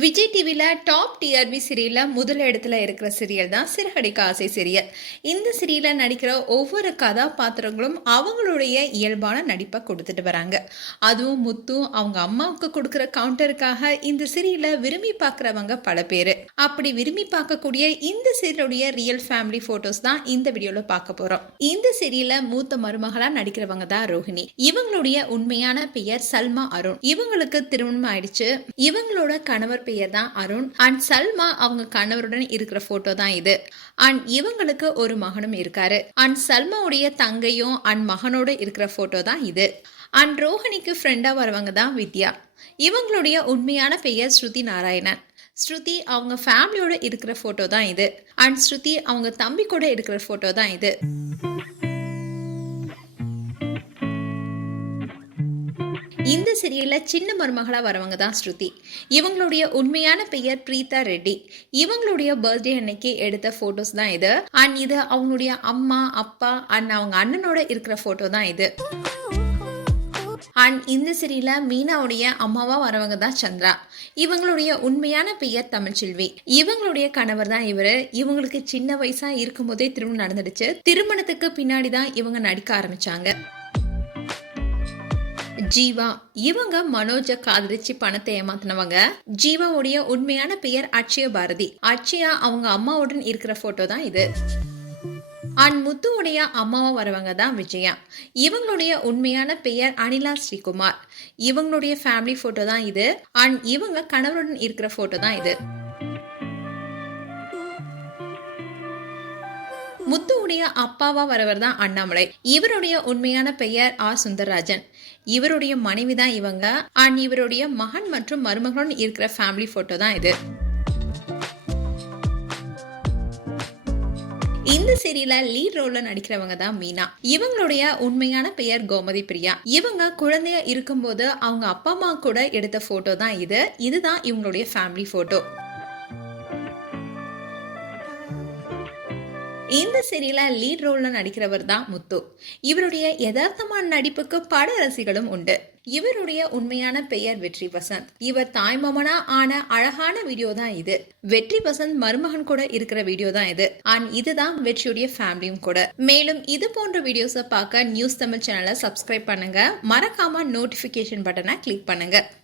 விஜய் டிவியில் top TRP சீரியலில் முதல் இடத்துல இருக்கிற சீரியல் தான் சிறுகடிக்க ஆசை சீரியல். இந்த சீரியலில் நடிக்கிற ஒவ்வொரு கதாபாத்திரங்களும் அவங்களுடைய இயல்பான நடிப்பை கொடுத்துட்டு வராங்க. அதுவும் முத்து அவங்க அம்மாவுக்கு கொடுக்குற கவுண்டருக்காக இந்த சீரியலை விரும்பி பார்க்குறவங்க பல பேர். அப்படி விரும்பி பார்க்கக்கூடிய இந்த சீரியலுடைய ரியல் ஃபேமிலி ஃபோட்டோஸ் தான் இந்த வீடியோவில் பார்க்க போகிறோம் இந்த சீரியலில் மூத்த மருமகளாக நடிக்கிறவங்க தான் ரோஹிணி. இவங்களுடைய உண்மையான பெயர் சல்மா அருண். இவங்களுக்கு திருமணம் ஆயிடுச்சு. இவங்களோட கணவர் பெயர் தான் அருண். அண்ட் சல்மா அவங்க கணவருடன் இருக்கிற போட்டோ தான் இது. அண்ட் இவங்களுக்கு ஒரு மகனும் இருக்காரு. அண்ட் சல்மாவுடைய தங்கையும் அண்ட் மகனோட இருக்கிற போட்டோ தான் இது. அண்ட் ரோஹிணிக்கு ஃப்ரெண்டாக வரவங்க தான் வித்யா. இவங்களுடைய உண்மையான பெயர் ஸ்ருதி நாராயணன். ஸ்ருதி அவங்க ஃபேமிலியோட இருக்கிற ஃபோட்டோ தான் இது. அண்ட் ஸ்ருதி அவங்க தம்பி கூட இருக்கிற ஃபோட்டோ தான் இது. இந்த சீரியல்ல சின்ன மருமகளா வரவங்க தான் ஸ்ருதி. இவங்களுடைய உண்மையான பெயர் பிரீதா ரெட்டி. இவங்களுடைய பர்த்டே அன்னைக்கு எடுத்த போட்டோஸ் தான் இது. அண்ட் இது அவங்களுடைய அம்மா அப்பா அண்ட் அவங்க அண்ணனோட இருக்கிற போட்டோ தான் இது. அண்ட் இந்த சிறியில மீனாவுடைய அம்மாவா வரவங்க தான் சந்திரா. இவங்களுடைய உண்மையான பெயர் தமிழ்ச்செல்வி இவங்களுடைய கணவர் தான் இவரு. இவங்களுக்கு சின்ன வயசா இருக்கும் போதே திருமணம் நடந்துடுச்சு. திருமணத்துக்கு பின்னாடி தான் இவங்க நடிக்க ஆரம்பிச்சாங்க. ஜீவா இவங்க மனோஜ காதலிச்சு பணத்தை ஏமாத்தினவங்க. ஜீவாவுடைய உண்மையான பெயர் அட்சய பாரதி. அட்சயா அவங்க அம்மாவுடன் இருக்கிற போட்டோ தான் இது. அண்ட் முத்துவுடைய அம்மாவா வரவங்க தான் விஜயா. இவங்களுடைய உண்மையான பெயர் அனிலா ஸ்ரீகுமார். இவங்களுடைய ஃபேமிலி போட்டோ தான் இது. அண்ட் இவங்க கணவருடன் இருக்கிற போட்டோ தான் இது. முத்துவுடைய அப்பாவா வரவர் தான் அண்ணாமலை. இவருடைய உண்மையான பெயர் ஆர் சுந்தரராஜன். இவருடைய மனைவி தான் இவங்க. அண்ட் இவருடைய மகன் மற்றும் மருமகன் இருக்கிற ஃபேமிலி போட்டோ தான் இது. இந்த சீரியல லீட் ரோல்ல நடிக்கிறவங்க தான் மீனா. இவங்களுடைய உண்மையான பெயர் கோமதி பிரியா. இவங்க குழந்தைய இருக்கும்போது அவங்க அப்பா அம்மா கூட எடுத்த போட்டோ தான் இது. இதுதான் இவங்களுடைய ஃபேமிலி போட்டோ இந்த சீரியல லீட் ரோல்ல நடிக்கிறவர் தான் முத்து. இவருடைய யதார்த்தமான நடிப்புக்கு பட ரசிகளும் உண்டு. இவருடைய உண்மையான பெயர் வெற்றி வசந்த். இவர் தாய்மாமனா ஆன அழகான வீடியோ தான் இது. வெற்றி வசந்த் மருமகன் கூட இருக்கிற வீடியோ தான் இது. அண்ட் இதுதான் வெற்றியுடைய ஃபேமிலியும் கூட. மேலும் இது போன்ற வீடியோஸை பார்க்க நியூஸ் தமிழ் சேனலை சப்ஸ்கிரைப் பண்ணுங்க. மறக்காம நோட்டிபிகேஷன் பட்டனை கிளிக் பண்ணுங்க.